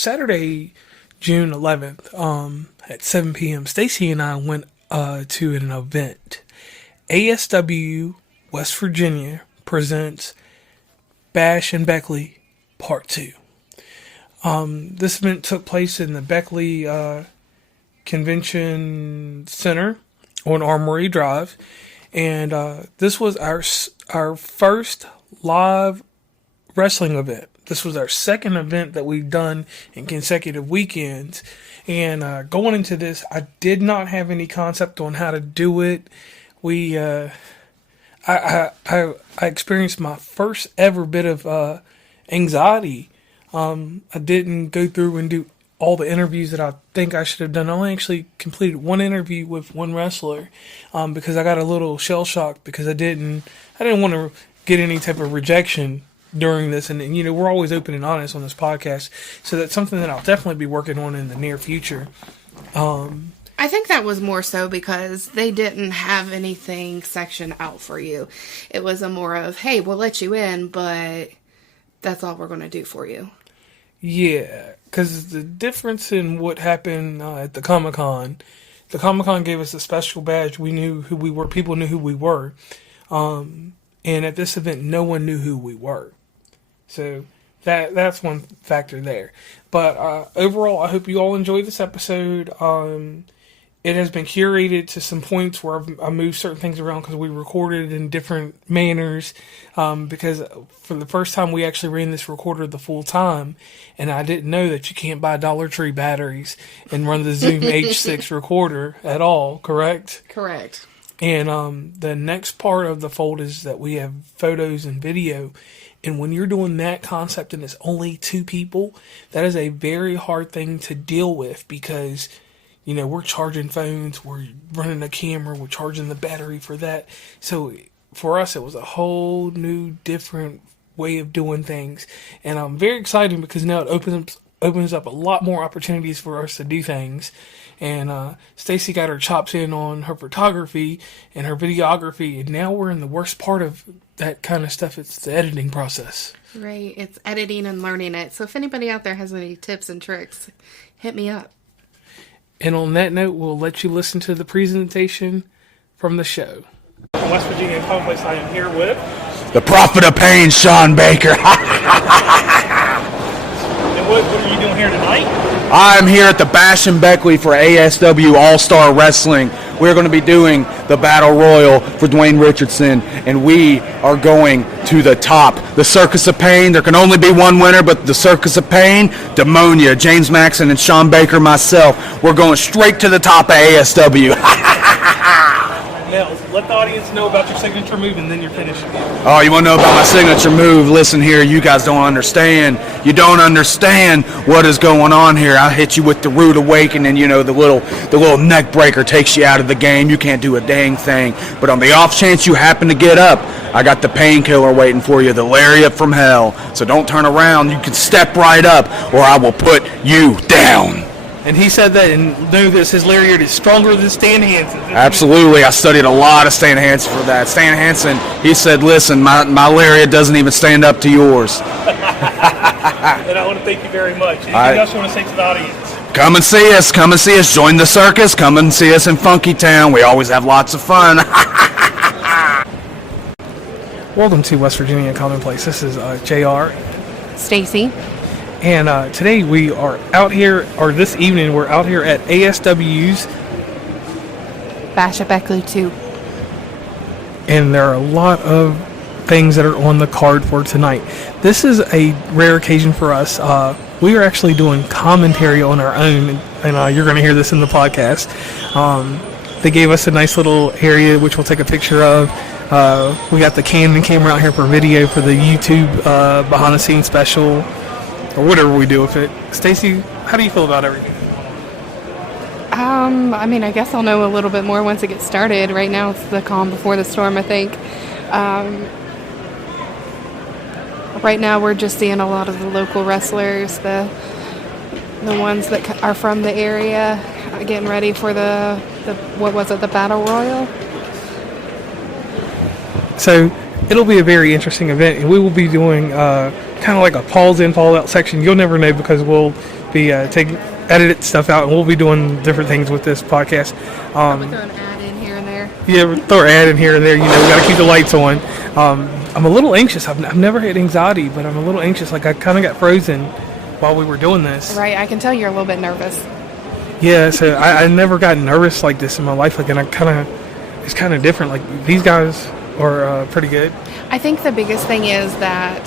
Saturday, June 11th, at 7 p.m., Stacey and I went to an event. ASW West Virginia presents Bash in Beckley Part 2. This event took place in the Beckley Convention Center on Armory Drive, and this was our first live wrestling event. This was our second event that we've done in consecutive weekends, and going into this, I did not have any concept on how to do it. I experienced my first ever bit of anxiety. I didn't go through and do all the interviews that I think I should have done. I only actually completed one interview with one wrestler because I got a little shell shocked because I didn't want to get any type of rejection during this. And you know, we're always open and honest on this podcast, so that's something that I'll definitely be working on in the near future. I think that was more so because they didn't have anything sectioned out for you. It was a more of, hey, we'll let you in, but that's all we're going to do for you. Yeah, because the difference in what happened at the Comic-Con gave us a special badge. We knew who we were. People knew who we were. And at this event, no one knew who we were. So that's one factor there. But overall, I hope you all enjoyed this episode. It has been curated to some points where I moved certain things around because we recorded in different manners. Because for the first time, we actually ran this recorder the full time, and I didn't know that you can't buy Dollar Tree batteries and run the Zoom H6 recorder at all, correct? Correct. And the next part of the fold is that we have photos and video. And when you're doing that concept and it's only two people, that is a very hard thing to deal with because, you know, we're charging phones, we're running a camera, we're charging the battery for that. So for us, it was a whole new, different way of doing things. And I'm very excited because now it opens up a lot more opportunities for us to do things. And Stacey got her chops in on her photography and her videography, and now we're in the worst part of that kind of stuff. It's the editing process. Right. It's editing and learning it. So if anybody out there has any tips and tricks, hit me up. And on that note, we'll let you listen to the presentation from the show. From West Virginia Complex, I am here with the Prophet of Pain, Sean Baker. And what are you doing here tonight? I'm here at the Bash in Beckley for ASW All-Star Wrestling. We're going to be doing the Battle Royal for Dwayne Richardson, and we are going to the top. The Circus of Pain, there can only be one winner, but the Circus of Pain, Demonia, James Maxon, and Sean Baker, myself, we're going straight to the top of ASW. Now, let the audience know about your signature move, and then you're finishing. Oh, you want to know about my signature move? Listen here, you guys don't understand. You don't understand what is going on here. I hit you with the Rude Awakening, you know, the little neck breaker takes you out of the game. You can't do a dang thing. But on the off chance you happen to get up, I got the painkiller waiting for you, the lariat from hell. So don't turn around. You can step right up, or I will put you down. And he said that, and know this, his lariat is stronger than Stan Hansen. Absolutely. I studied a lot of Stan Hansen for that. Stan Hansen, he said, listen, my lariat doesn't even stand up to yours. And I want to thank you very much. Anything else you want to say to the audience? Come and see us. Come and see us. Join the circus. Come and see us in Funky Town. We always have lots of fun. Welcome to West Virginia Commonplace. This is JR. Stacey. And today we are out here, or this evening we're out here at ASW's Bash at Beckley 2. And there are a lot of things that are on the card for tonight. This is a rare occasion for us. We are actually doing commentary on our own, and you're going to hear this in the podcast. They gave us a nice little area which we'll take a picture of. We got the Canon camera out here for video for the YouTube behind the scenes special, or whatever we do with it. Stacey, how do you feel about everything? I mean, I guess I'll know a little bit more once it gets started. Right now it's the calm before the storm, I think. Right now we're just seeing a lot of the local wrestlers, the ones that are from the area, getting ready for the Battle Royal. So it'll be a very interesting event, and we will be doing kind of like a pause in, pause out section. You'll never know because we'll be edited stuff out, and we'll be doing different things with this podcast. Probably throw an ad in here and there. Yeah, throw an ad in here and there. We got to keep the lights on. I'm a little anxious. I've never had anxiety, but I'm a little anxious. Like I kind of got frozen while we were doing this. Right, I can tell you're a little bit nervous. Yeah, so I never got nervous like this in my life. Like, and it's kind of different. Like these guys are pretty good. I think the biggest thing is that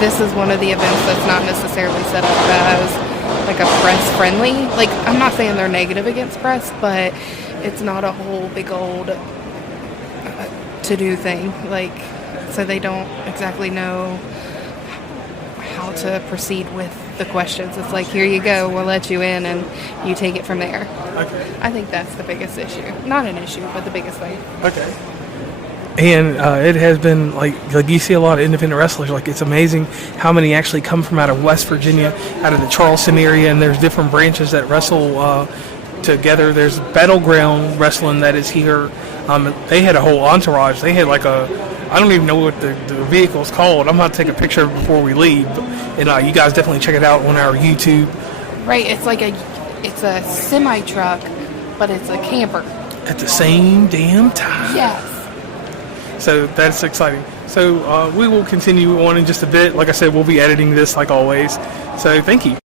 this is one of the events that's not necessarily set up as like a press friendly. Like, I'm not saying they're negative against press, but it's not a whole big old to-do thing. Like, so they don't exactly know how to proceed with the questions. It's like, here you go, we'll let you in, and you take it from there. Okay. I think that's the biggest issue. Not an issue, but the biggest thing. Okay. And it has been like you see a lot of independent wrestlers. Like, it's amazing how many actually come from out of West Virginia, out of the Charleston area, and there's different branches that wrestle together. There's Battleground Wrestling that is here. They had a whole entourage. They had like I don't even know what the vehicle's called. I'm going to take a picture before we leave. And you guys definitely check it out on our YouTube. Right, it's like it's a semi-truck, but it's a camper. At the same damn time. Yes. So that's exciting. So we will continue on in just a bit. Like I said, we'll be editing this like always. So thank you.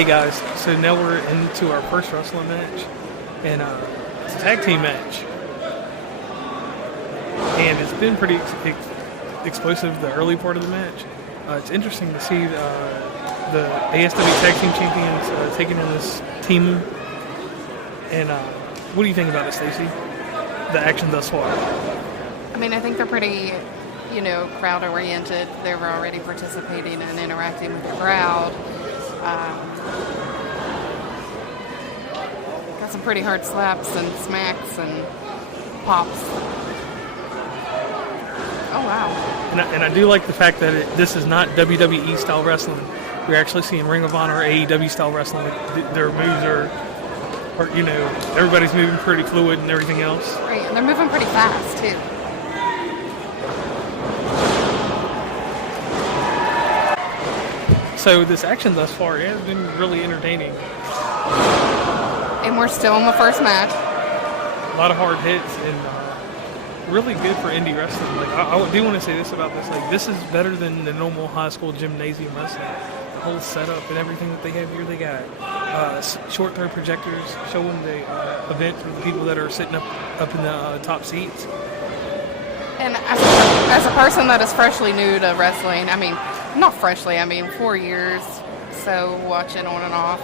Hey guys, so now we're into our first wrestling match, and it's a tag team match. And it's been pretty explosive, the early part of the match. It's interesting to see the ASW Tag Team Champions taking on this team. And what do you think about it, Stacey? The action thus far? I mean, I think they're pretty, crowd-oriented. They're already participating and interacting with the crowd. Got some pretty hard slaps and smacks and pops. Oh, wow. And I do like the fact that this is not WWE style wrestling. You're actually seeing Ring of Honor, AEW style wrestling. Their moves are, everybody's moving pretty fluid and everything else. Right, and they're moving pretty fast, too. So this action thus far has been really entertaining. And we're still in the first match. A lot of hard hits and really good for indie wrestling. Like I do want to say this about this. Like this is better than the normal high school gymnasium wrestling. The whole setup and everything that they have here. They got short throw projectors showing the event for the people that are sitting up in the top seats. And as a person that is freshly new to wrestling, I mean, not freshly, 4 years, so watching on and off.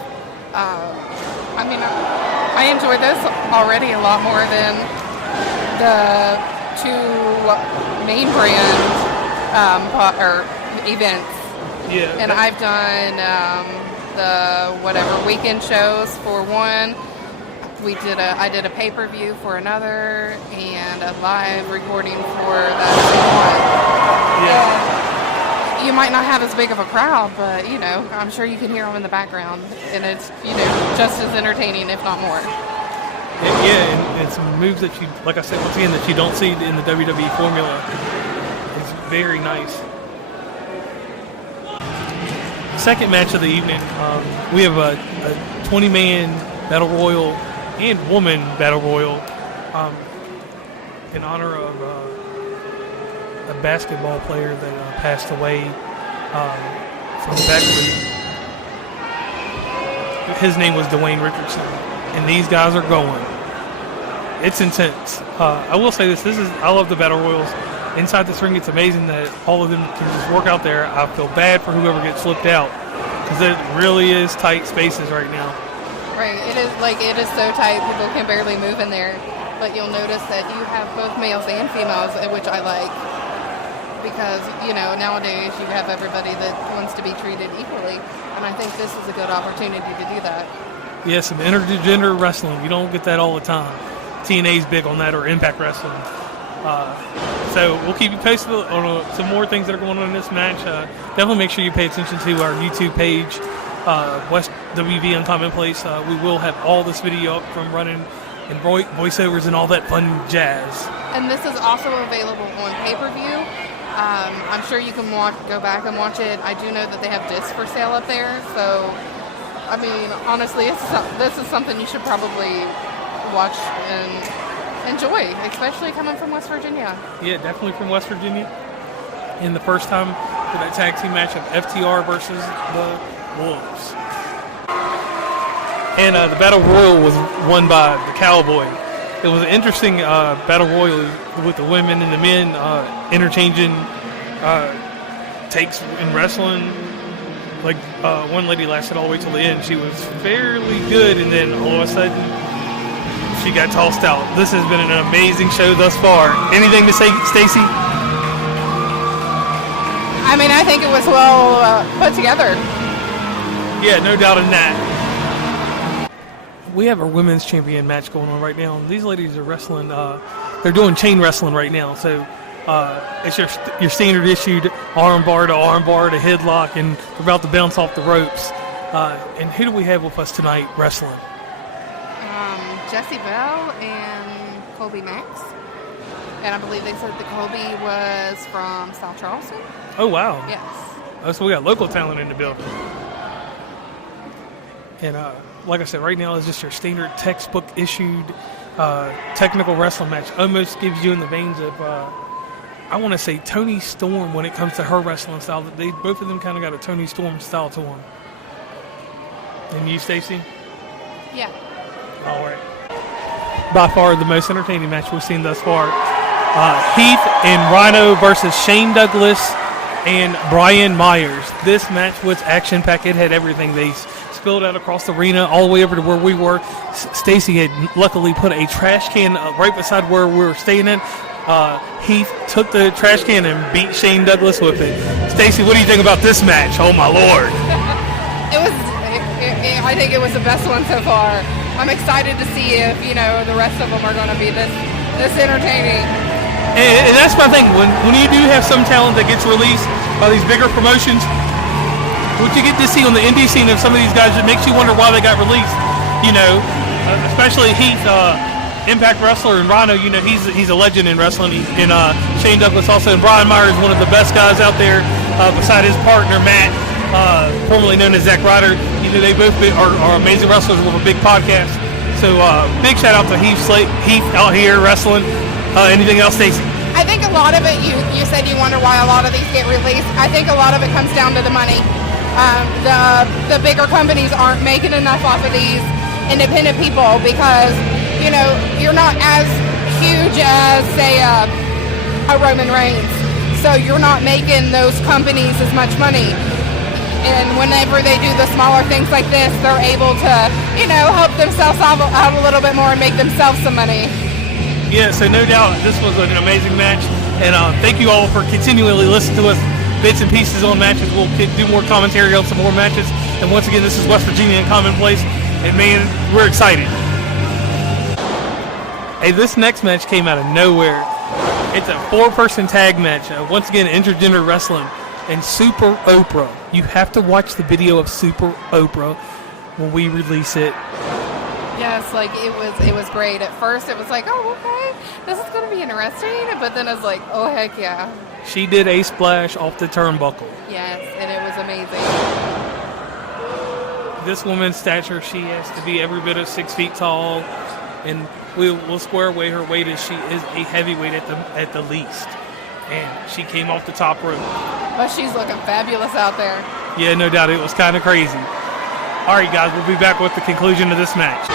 I enjoy this already a lot more than the two main brand events. Yeah. And I've done the weekend shows for one. I did a pay-per-view for another and a live recording for that one. Yeah. You might not have as big of a crowd, but I'm sure you can hear them in the background, and it's just as entertaining, if not more. Yeah, and some moves that you, like I said once again, that you don't see in the WWE formula. It's very nice. Second match of the evening, we have a 20-man battle royal and woman battle royal in honor of a basketball player that passed away from Beckley. His name was Dwayne Richardson, and these guys are going. It's intense. I will say this is I love the battle royals. Inside this ring, it's amazing that all of them can just work out there. I feel bad for whoever gets slipped out because it really is tight spaces right now. Right, it is so tight, people can barely move in there. But you'll notice that you have both males and females, which I like. Because, nowadays you have everybody that wants to be treated equally. And I think this is a good opportunity to do that. Yeah, some intergender wrestling. You don't get that all the time. TNA's big on that, or Impact Wrestling. So we'll keep you posted on some more things that are going on in this match. Definitely make sure you pay attention to our YouTube page, West WV on Time and Place. We will have all this video up from running and voiceovers and all that fun jazz. And this is also available on pay-per-view. I'm sure you can go back and watch it. I do know that they have discs for sale up there. So, honestly, this is something you should probably watch and enjoy, especially coming from West Virginia. Yeah, definitely from West Virginia. And the first time for that tag team match of FTR versus the Wolves. And the Battle Royal was won by the Cowboy. It was an interesting Battle Royal with the women and the men interchanging takes in wrestling. Like one lady lasted all the way till the end. She was fairly good, and then all of a sudden she got tossed out. This has been an amazing show thus far. Anything to say, Stacey? I think it was well put together. Yeah, no doubt in that. We have our women's champion match going on right now. These ladies are wrestling. They're doing chain wrestling right now. So it's your standard issued arm bar to headlock, and they're about to bounce off the ropes. And who do we have with us tonight wrestling? Jessie Bell and Colby Max. And I believe they said that Colby was from South Charleston. Oh, wow. Yes. Oh, so we got local talent in the building. And like I said, right now is just your standard textbook issued technical wrestling match. Almost gives you in the veins of, I want to say, Toni Storm when it comes to her wrestling style. Both of them kind of got a Toni Storm style to them. And you, Stacey? Yeah. All right. By far the most entertaining match we've seen thus far. Heath and Rhyno versus Shane Douglas and Brian Myers. This match was action-packed. It had everything. They spilled out across the arena all the way over to where we were. Stacey had luckily put a trash can right beside where we were staying at. Heath took the trash can and beat Shane Douglas with it. Stacey, what do you think about this match? Oh, my Lord. I think it was the best one so far. I'm excited to see if, the rest of them are going to be this entertaining. And that's my thing. When you do have some talent that gets released by these bigger promotions, what you get to see on the indie scene of some of these guys, it makes you wonder why they got released. Especially Heath, Impact wrestler, and Rhyno. He's a legend in wrestling. And Shane Douglas also, and Brian Myers is one of the best guys out there. Beside his partner Matt, formerly known as Zack Ryder. They both are amazing wrestlers with a big podcast. So big shout out to Heath out here wrestling. Anything else, Stacey? I think a lot of it, you said you wonder why a lot of these get released. I think a lot of it comes down to the money. The bigger companies aren't making enough off of these independent people because, you're not as huge as, say, a Roman Reigns. So you're not making those companies as much money. And whenever they do the smaller things like this, they're able to, help themselves out a little bit more and make themselves some money. Yeah, so no doubt this was an amazing match. And thank you all for continually listening to us, bits and pieces on matches. We'll do more commentary on some more matches. And once again, this is West Virginia in Commonplace. And man, we're excited. Hey, this next match came out of nowhere. It's a 4-person tag match. Once again, intergender wrestling. And Super Oprah. You have to watch the video of Super Oprah when we release it. Yes, it was great. At first it was like, oh, okay, this is going to be interesting. But then it's like, oh, heck yeah. She did a splash off the turnbuckle. Yes, and it was amazing. This woman's stature, she has to be every bit of 6 feet tall. And we'll square away her weight as she is a heavyweight at the least. And she came off the top rope. But she's looking fabulous out there. Yeah, no doubt. It was kind of crazy. All right, guys, we'll be back with the conclusion of this match.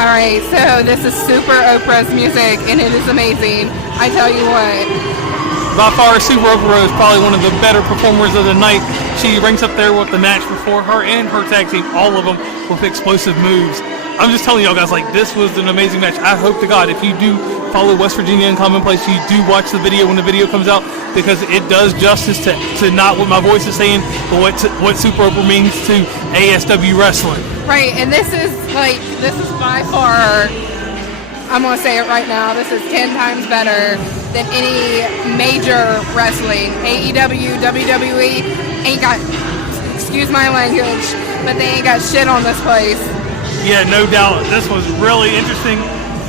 All right, so this is Super Oprah's music, and it is amazing. I tell you what. By far, Super Oprah is probably one of the better performers of the night. She ranks up there with the match before her and her tag team, all of them with explosive moves. I'm just telling y'all guys, this was an amazing match. I hope to God, if you do follow West Virginia in Commonplace, you do watch the video when the video comes out, because it does justice to not what my voice is saying, but what Super Oprah means to ASW wrestling. Right, and this is by far, I'm going to say it right now, this is 10 times better than any major wrestling. AEW, WWE ain't got, excuse my language, but they ain't got shit on this place. Yeah, no doubt. This was really interesting,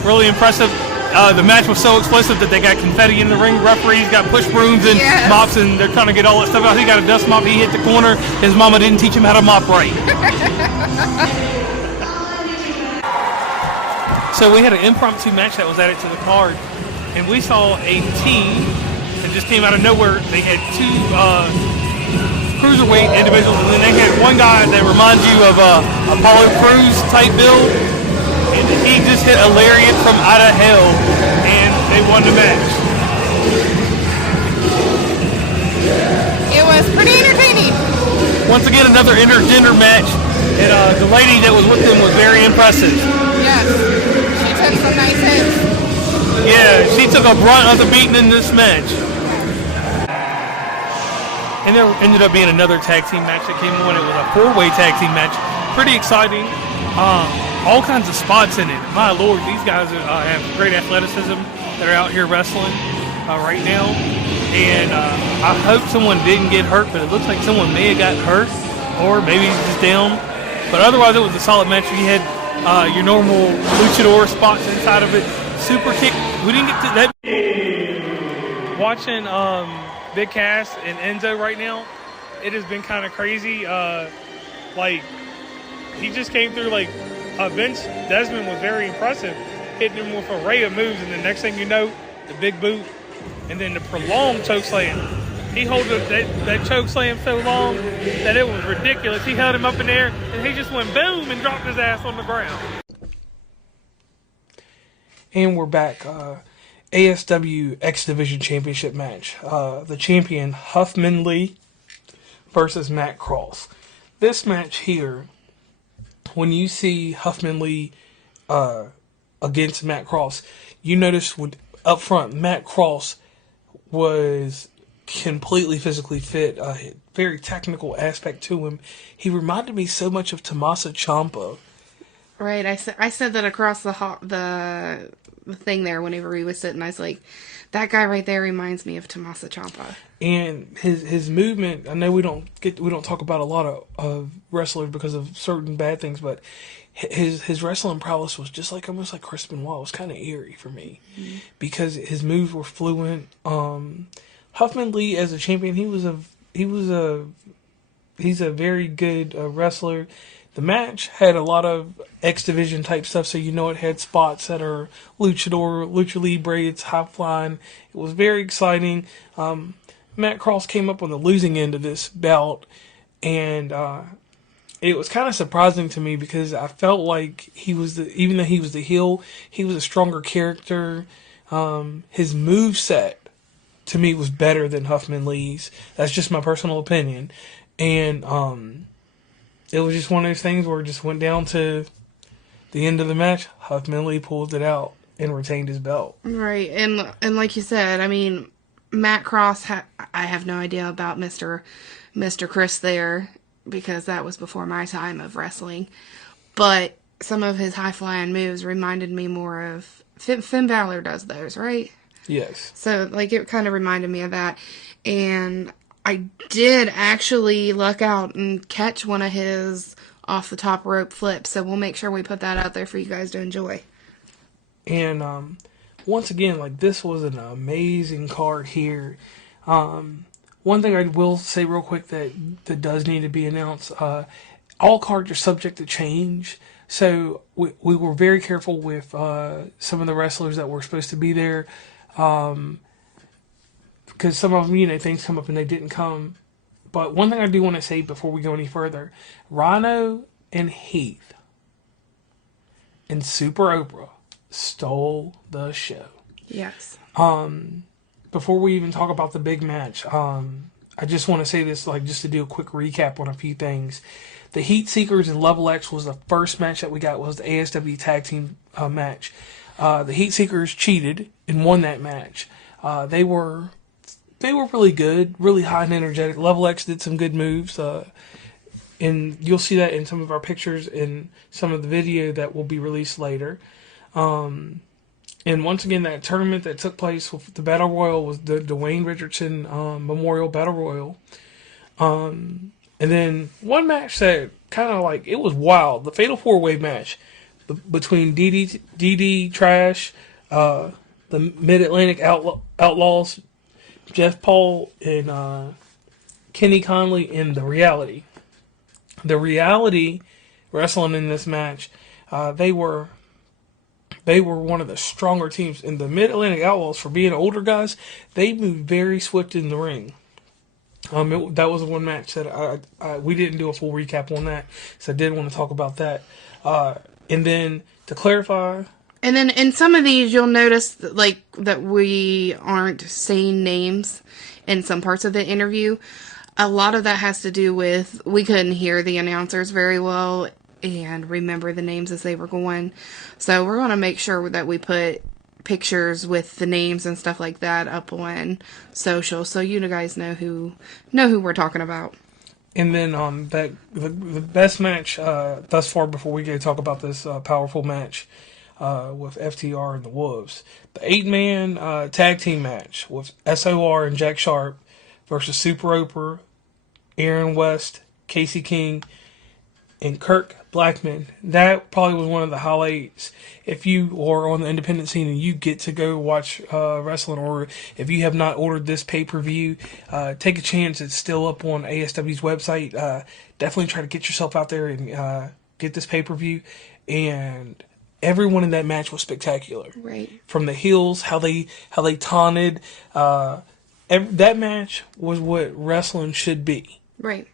really impressive. The match was so explosive that they got confetti in the ring. Referees got push brooms and mops, and they're trying to get all that stuff out. He got a dust mop. He hit the corner. His mama didn't teach him how to mop right. So we had an impromptu match that was added to the card, and we saw a team that just came out of nowhere. They had two cruiserweight individuals, and then they had one guy that reminds you of Apollo Crews type build, and he just hit a lariat from out of hell, and they won the match. It was pretty entertaining. Once again, another intergender match, and the lady that was with them was very impressive. Yes, she took some nice hits. Yeah, she took a brunt of the beating in this match. And there ended up being another tag team match that came on. It was a 4-way tag team match. Pretty exciting. All kinds of spots in it. My Lord, these guys have great athleticism that are out here wrestling right now. And I hope someone didn't get hurt, but it looks like someone may have got hurt, or maybe he's just down. But otherwise, it was a solid match. You had your normal luchador spots inside of it. Super kick. We didn't get to that. Watching Big Cass and Enzo right now, it has been kind of crazy. He just came through Vince Desmond was very impressive, hitting him with an array of moves, and the next thing you know, the big boot, and then the prolonged choke slam. He held that choke slam so long that it was ridiculous. He held him up in there, and he just went boom and dropped his ass on the ground. And we're back. ASW X Division Championship match. The champion, Huffman Lee, versus Matt Cross. This match here, when you see Huffman Lee against Matt Cross, you notice up front, Matt Cross was completely physically fit, very technical aspect to him. He reminded me so much of Tommaso Ciampa. Right, I said that across the thing there whenever he was sitting. I was like, that guy right there reminds me of Tommaso Ciampa. And his movement, I know we don't talk about a lot of wrestlers because of certain bad things, but his wrestling prowess was just like almost like Chris Benoit. It was kind of eerie for me because his moves were fluent. Huffman Lee as a champion, he's a very good wrestler. The match had a lot of X Division type stuff, so it had spots that are luchador, lucha libre, it's high flying. It was very exciting. Matt Cross came up on the losing end of this bout, and it was kind of surprising to me because I felt like even though he was the heel, he was a stronger character. His moveset to me was better than Huffman Lee's. That's just my personal opinion. And it was just one of those things where it just went down to the end of the match. Huffman Lee pulled it out and retained his belt. Right, and like you said, I mean, Matt Cross, I have no idea about Mr. Chris there because that was before my time of wrestling. But some of his high-flying moves reminded me more of... Finn Balor does those, right? Yes. So, it kind of reminded me of that. And I did actually luck out and catch one of his off-the-top rope flips. So we'll make sure we put that out there for you guys to enjoy. And once again, this was an amazing card here. One thing I will say real quick that does need to be announced, all cards are subject to change. So we were very careful with some of the wrestlers that were supposed to be there. Because some of them, things come up and they didn't come. But one thing I do want to say before we go any further, Rhyno and Heath and Super Oprah stole the show. Yes. Before we even talk about the big match, I just want to say this, just to do a quick recap on a few things. The Heat Seekers and Level X was the first match that we got, was the ASW Tag Team match. The Heat Seekers cheated and won that match. They were really good, really hot and energetic. Level X did some good moves, and you'll see that in some of our pictures in some of the video that will be released later. And once again, that tournament that took place with the Battle Royal was the Dwayne Richardson Memorial Battle Royal. And then one match that kind of it was wild, the Fatal 4-Way match between DD Trash, the Mid-Atlantic Outlaws, Jeff Paul, and Kenny Conley in The Reality. The Reality wrestling in this match, they were one of the stronger teams. In the Mid-Atlantic Outlaws, for being older guys, they moved very swift in the ring. That was one match that we didn't do a full recap on that, so I did want to talk about that. And then to clarify... And then in some of these, you'll notice that we aren't saying names in some parts of the interview. A lot of that has to do with we couldn't hear the announcers very well and remember the names as they were going. So we're going to make sure that we put pictures with the names and stuff like that up on social, so you guys know who we're talking about. And then the best match thus far, before we go talk about this powerful match with FTR and the Wolves, the 8-man tag team match with SOR and Jack Sharp versus Super Oprah, Aaron West, Casey King, and Kirk Blackman. That probably was one of the highlights. If you are on the independent scene and you get to go watch wrestling, or if you have not ordered this pay-per-view, take a chance. It's still up on ASW's website. Definitely try to get yourself out there and get this pay-per-view. and everyone in that match was spectacular. Right. From the heels, how they taunted. That match was what wrestling should be. Right.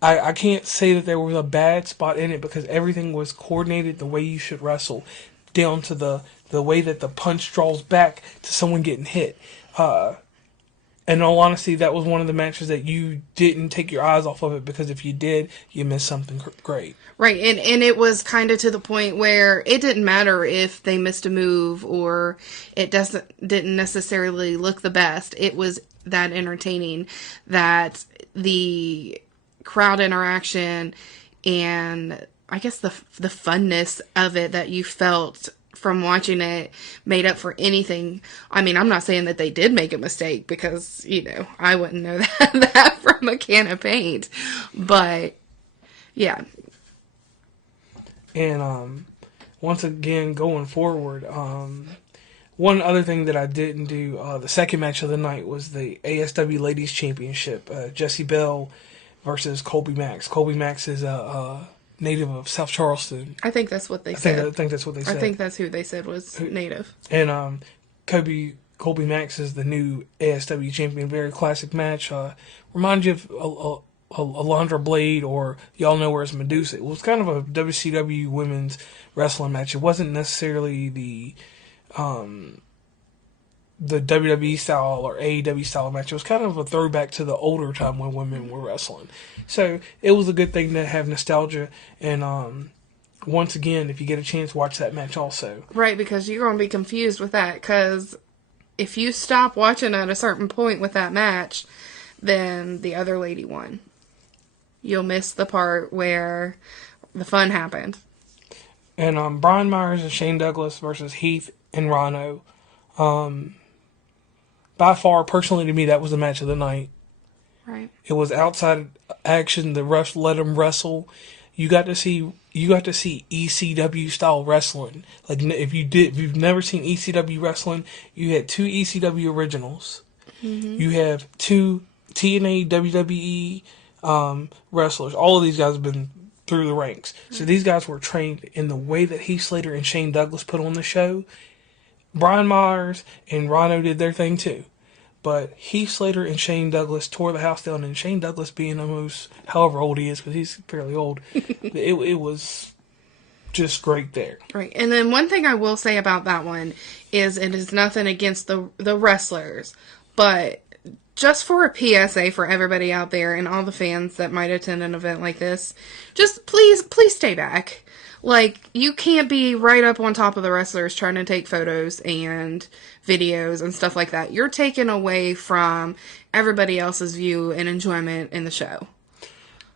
I can't say that there was a bad spot in it because everything was coordinated the way you should wrestle, down to the way that the punch draws back to someone getting hit. In all honesty, that was one of the matches that you didn't take your eyes off of it, because if you did, you missed something great. Right, and it was kind of to the point where it didn't matter if they missed a move or it didn't necessarily look the best. It was that entertaining that the crowd interaction and I guess the funness of it that you felt from watching it made up for anything. I mean, I'm not saying that they did make a mistake, because, I wouldn't know that from a can of paint. But, yeah. And once again, going forward, one other thing that I didn't do, the second match of the night was the ASW Ladies Championship. Jessie Bell versus Colby Max. Colby Max is a native of South Charleston. I think that's what they said. I think that's what they said. I think that's who they said was native. And Colby Max is the new ASW champion. Very classic match. Reminds you of Alundra Blade, or y'all know where it's Medusa. It was kind of a WCW women's wrestling match. It wasn't necessarily the WWE style or AEW style match. It was kind of a throwback to the older time when women were wrestling. So it was a good thing to have nostalgia. And once again, if you get a chance, watch that match also. Right, because you're going to be confused with that. Because if you stop watching at a certain point with that match, then the other lady won. You'll miss the part where the fun happened. And Brian Myers and Shane Douglas versus Heath and Rhyno. By far, personally to me, that was the match of the night. Right. It was outside action. The ref let them wrestle. You got to see ECW style wrestling. Like, if you've never seen ECW wrestling, you had 2 ECW originals. Mm-hmm. You have 2 TNA WWE wrestlers. All of these guys have been through the ranks. So these guys were trained in the way that Heath Slater and Shane Douglas put on the show. Brian Myers and Rhyno did their thing too. But Heath Slater and Shane Douglas tore the house down, and Shane Douglas being almost, however old he is, because he's fairly old, it was just great there. Right. And then one thing I will say about that one is it is nothing against the wrestlers, but just for a PSA for everybody out there and all the fans that might attend an event like this, just please stay back. Like, you can't be right up on top of the wrestlers trying to take photos and videos and stuff like that. You're taken away from everybody else's view and enjoyment in the show.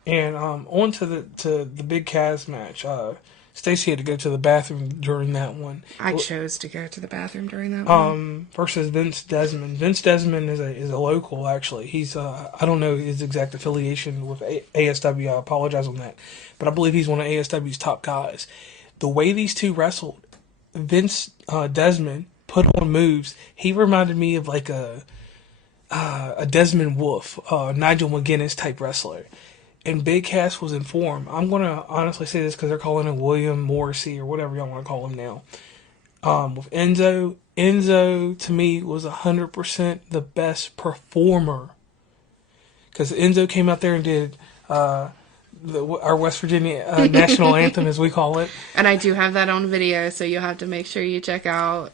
And on to the Big Cass match. Stacey had to go to the bathroom during that one. I chose to go to the bathroom during that one. Versus Vince Desmond. Vince Desmond is a local, actually. He's I don't know his exact affiliation with ASW. I apologize on that, but I believe he's one of ASW's top guys. The way these two wrestled, Vince Desmond put on moves. He reminded me of like a Desmond Wolfe, Nigel McGuinness type wrestler. And Big Cass was in form. I'm going to honestly say this because they're calling him William Morrissey or whatever y'all want to call him now. With Enzo to me was 100% the best performer. Because Enzo came out there and did our West Virginia national anthem, as we call it. And I do have that on video, so you'll have to make sure you check out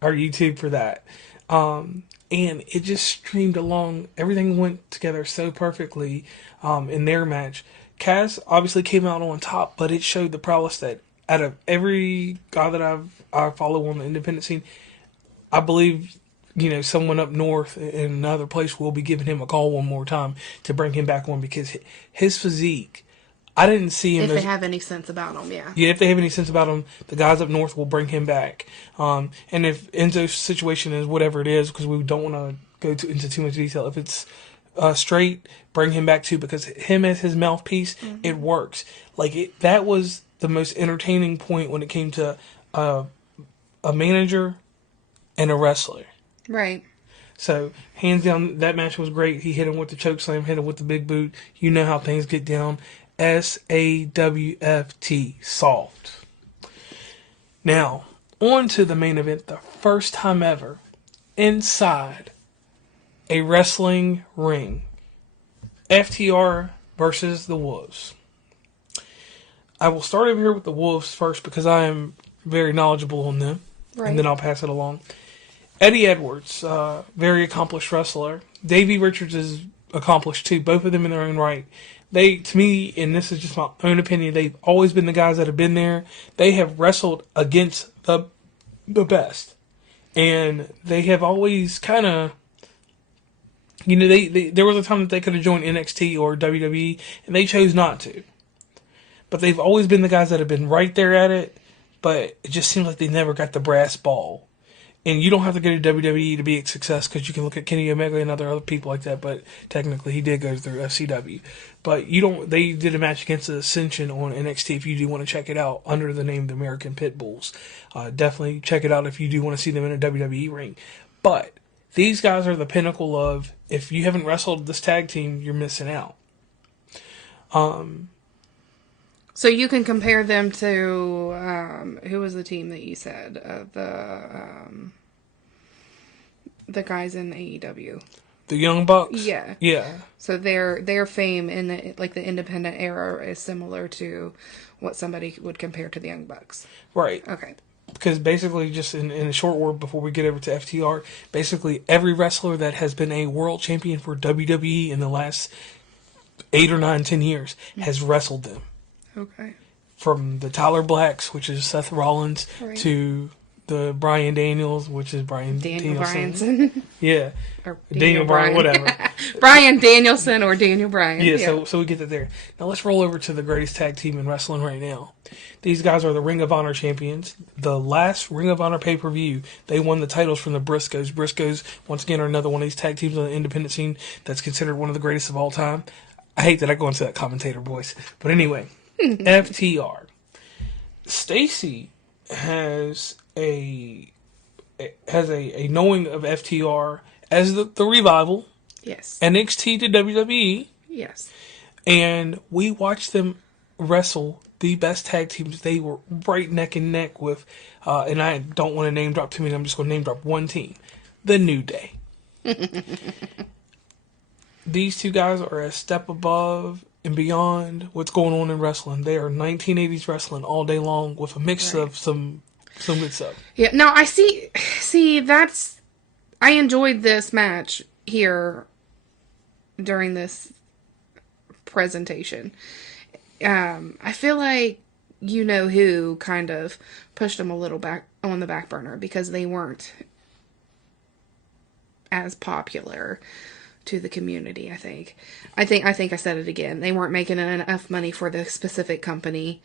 our YouTube for that. And it just streamed along. Everything went together so perfectly in their match. Cass obviously came out on top, but it showed the prowess that out of every guy that I follow on the independent scene, I believe, someone up north in another place will be giving him a call one more time to bring him back on, because his physique, I didn't see him. If they have any sense about him, yeah. Yeah, if they have any sense about him, the guys up north will bring him back. And if Enzo's situation is whatever it is, because we don't want to go into too much detail, if it's straight, bring him back too, because him as his mouthpiece, it works. That was the most entertaining point when it came to a manager and a wrestler. Right. So, hands down, that match was great. He hit him with the choke slam, hit him with the big boot. You know how things get down. SAWFT, soft. Now, on to the main event, the first time ever inside a wrestling ring. FTR versus the Wolves. I will start over here with the Wolves first because I am very knowledgeable on them. Right. And then I'll pass it along. Eddie Edwards, very accomplished wrestler. Davey Richards is accomplished too, both of them in their own right. They, to me, and this is just my own opinion, they've always been the guys that have been there. They have wrestled against the best. And they have always kind of, you know, there was a time that they could have joined NXT or WWE, and they chose not to. But they've always been the guys that have been right there at it, but it just seems like they never got the brass ball. And you don't have to go to WWE to be a success, because you can look at Kenny Omega and other people like that, but technically he did go through FCW. But you don't. They did a match against the Ascension on NXT if you do want to check it out under the name the American Pitbulls. Definitely check it out if you do want to see them in a WWE ring. But these guys are the pinnacle of, if you haven't wrestled this tag team, you're missing out. So you can compare them to who was the team that you said, the guys in AEW? The Young Bucks? Yeah. Yeah. So their fame in the independent era is similar to what somebody would compare to the Young Bucks. Right. Okay. Because basically, just in a short word before we get over to FTR, basically every wrestler that has been a world champion for WWE in the last 8 or 9, 10 years has wrestled them. Okay. From the Tyler Blacks, which is Seth Rollins, Right. to the Bryan Daniels, which is Bryan Daniel Danielson. Bryanson. Yeah. Or Daniel Bryan, whatever. Bryan Danielson or Daniel Bryan. Yeah, so we get that there. Now let's roll over to the greatest tag team in wrestling right now. These guys are the Ring of Honor champions. The last Ring of Honor pay-per-view, they won the titles from the Briscoes. Briscoes, once again, are another one of these tag teams on the independent scene that's considered one of the greatest of all time. I hate that I go into that commentator voice. But anyway, FTR. Stacey has a knowing of FTR as the revival, Yes. NXT to WWE, Yes. and we watched them wrestle the best tag teams. They were right neck and neck with, and I don't want to name drop too many, I'm just going to name drop one team, the New Day. These two guys are a step above and beyond what's going on in wrestling. They are 1980s wrestling all day long with a mix of some good stuff. Yeah. No, I see. That's. I enjoyed this match here during this presentation. I feel like you know who kind of pushed them a little back on the back burner because they weren't as popular to the community. I think I said it again. They weren't making enough money for the specific company,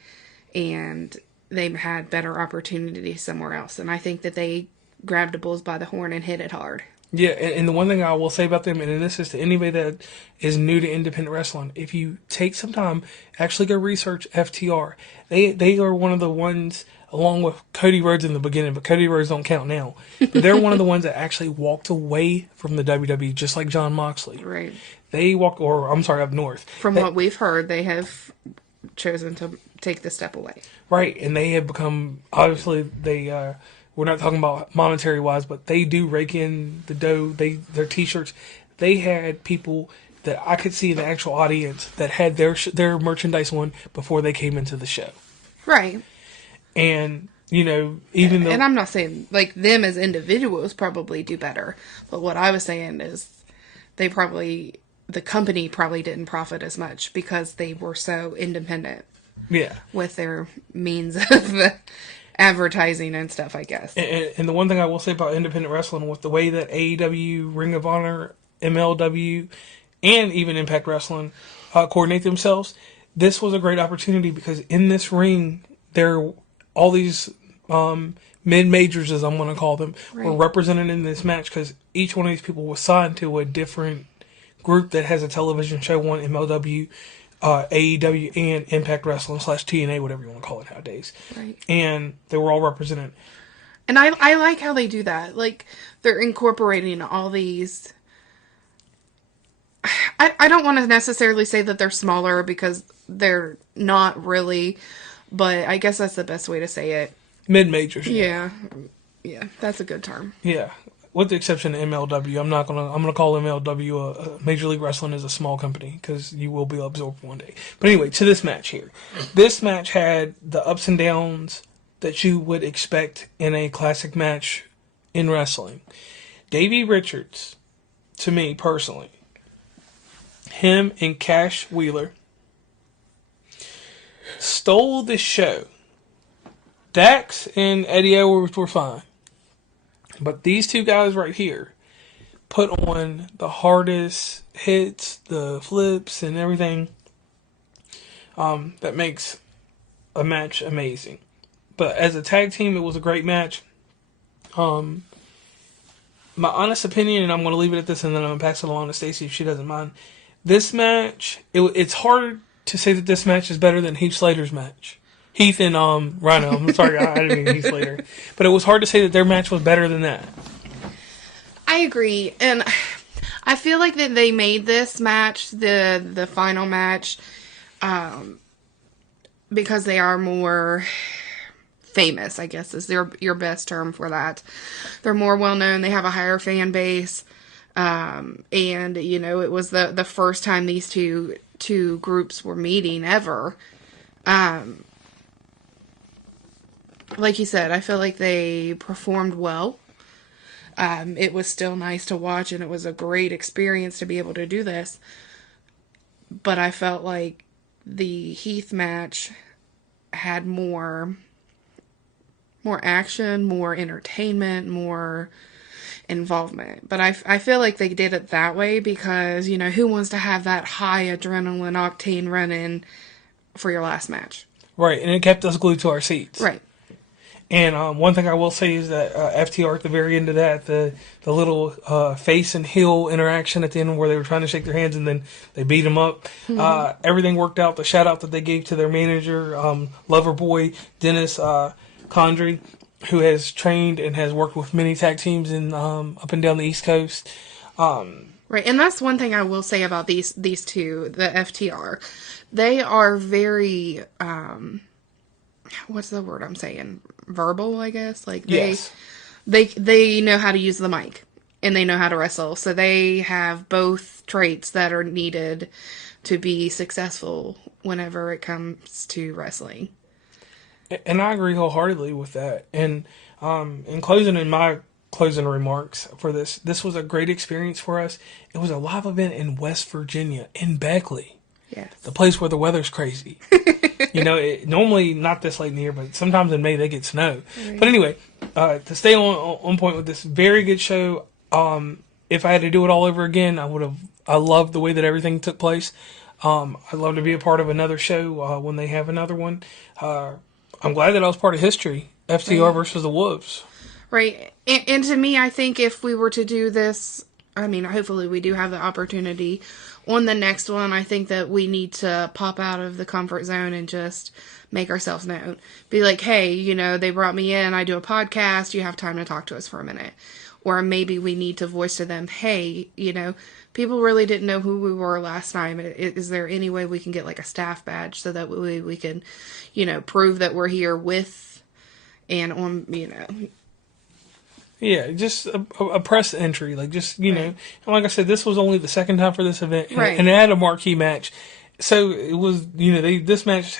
and they had better opportunities somewhere else. And I think that they grabbed the bulls by the horn and hit it hard. Yeah, and the one thing I will say about them, and this is to anybody that is new to independent wrestling, if you take some time, actually go research FTR. They are one of the ones, along with Cody Rhodes in the beginning, but Cody Rhodes don't count now. But they're one of the ones that actually walked away from the WWE, just like John Moxley. Right. They walked, or I'm sorry, up north. From what we've heard, they have chosen to take the step away. Right, and they have become, obviously, we're not talking about monetary wise, but they do rake in the dough. Their t-shirts, they had people that I could see in the actual audience that had their merchandise on before they came into the show. Right. And, you know, even though... And I'm not saying, like, them as individuals probably do better. But what I was saying is the company probably didn't profit as much because they were so independent. Yeah. With their means of advertising and stuff, I guess. And the one thing I will say about independent wrestling, with the way that AEW, Ring of Honor, MLW, and even Impact Wrestling coordinate themselves, this was a great opportunity because in this ring, all these mid-majors, as I'm going to call them, were represented in this match because each one of these people was signed to a different group that has a television show on MLW, AEW, and Impact Wrestling / TNA, whatever you want to call it nowadays. Right. And they were all represented. And I like how they do that. Like, they're incorporating all these... I don't want to necessarily say that they're smaller because they're not really, but I guess that's the best way to say it. Mid-majors. Yeah, that's a good term. Yeah. With the exception of MLW, I'm gonna call MLW a Major League Wrestling is a small company because you will be absorbed one day. But anyway, to this match here. This match had the ups and downs that you would expect in a classic match in wrestling. Davey Richards, to me personally, him and Cash Wheeler stole the show. Dax and Eddie Edwards were fine. But these two guys right here put on the hardest hits, the flips, and everything that makes a match amazing. But as a tag team, it was a great match. My honest opinion, and I'm going to leave it at this, and then I'm going to pass it along to Stacey if she doesn't mind. This match, it's hard to say that this match is better than Heath Slater's match. Heath and Rhyno. I'm sorry, I didn't mean Heath Slater. But it was hard to say that their match was better than that. I agree. And I feel like that they made this match, the final match, because they are more famous, I guess is your best term for that. They're more well known. They have a higher fan base. And, you know, it was the first time these two groups were meeting ever. Like you said, I feel like they performed well. It was still nice to watch, and it was a great experience to be able to do this. But I felt like the Heath match had more action, more entertainment, more involvement. But I feel like they did it that way because, you know, who wants to have that high adrenaline octane running for your last match? Right, and it kept us glued to our seats. Right. And one thing I will say is that FTR at the very end of that, the little face and heel interaction at the end where they were trying to shake their hands and then they beat them up, everything worked out. The shout out that they gave to their manager, lover boy Dennis Condry, who has trained and has worked with many tag teams in up and down the East Coast. Right, and that's one thing I will say about these two, the FTR. They are very, what's the word I'm saying? Verbal, I guess. Like yes. They know how to use the mic and they know how to wrestle. So they have both traits that are needed to be successful whenever it comes to wrestling. And I agree wholeheartedly with that. And in my closing remarks for this was a great experience for us. It was a live event in West Virginia, in Beckley. Yes. The place where the weather's crazy. You know, normally not this late in the year, but sometimes in May they get snow. Right. But anyway, to stay on point with this very good show, if I had to do it all over again, I loved the way that everything took place. I'd love to be a part of another show when they have another one. I'm glad that I was part of history. FTR versus the Wolves. Right. And to me, I think if we were to do this, I mean, hopefully we do have the opportunity on the next one. I think that we need to pop out of the comfort zone and just make ourselves known. Be like, hey, you know, they brought me in. I do a podcast. You have time to talk to us for a minute. Or maybe we need to voice to them, hey, you know, people really didn't know who we were last time. Is there any way we can get like a staff badge so that we can, you know, prove that we're here with and on, you know. Yeah, just a press entry, like just, you know, and like I said, this was only the second time for this event, and it had a marquee match. So it was, you know, this match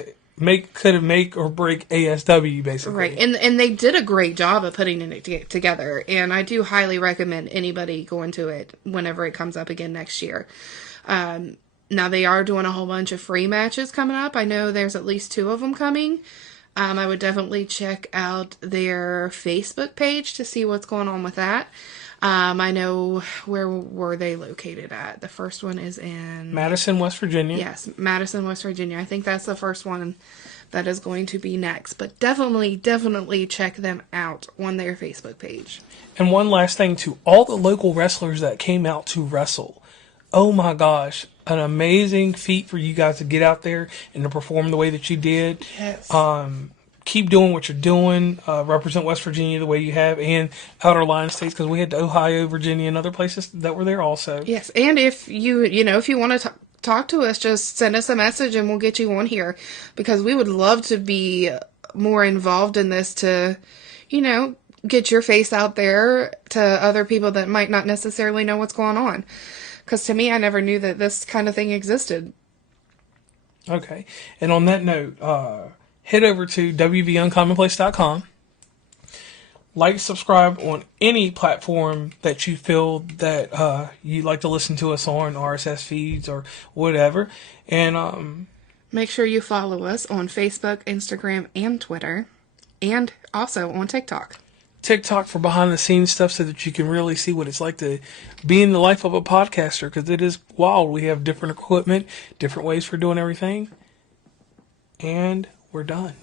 could make or break ASW, basically. Right, and they did a great job of putting it together, and I do highly recommend anybody going to it whenever it comes up again next year. Now, they are doing a whole bunch of free matches coming up. I know there's at least 2 of them coming. I would definitely check out their Facebook page to see what's going on with that. I know, where were they located at? The first one is in Madison, West Virginia. Yes, Madison, West Virginia. I think that's the first one that is going to be next. But definitely check them out on their Facebook page. And one last thing to all the local wrestlers that came out to wrestle. Oh my gosh, an amazing feat for you guys to get out there and to perform the way that you did. Yes. Keep doing what you're doing. Represent West Virginia the way you have, and outer line states, because we had Ohio, Virginia, and other places that were there also. Yes, and if you want to talk to us. Just send us a message and we'll get you on here, because we would love to be more involved in this to, get your face out there to other people that might not necessarily know what's going on. Because to me, I never knew that this kind of thing existed. Okay. And on that note, head over to wvuncommonplace.com. Like, subscribe on any platform that you feel that you'd like to listen to us on, RSS feeds or whatever. And make sure you follow us on Facebook, Instagram, and Twitter. And also on TikTok. TikTok for behind the scenes stuff, so that you can really see what it's like to be in the life of a podcaster, because it is wild. We have different equipment, different ways for doing everything, and we're done.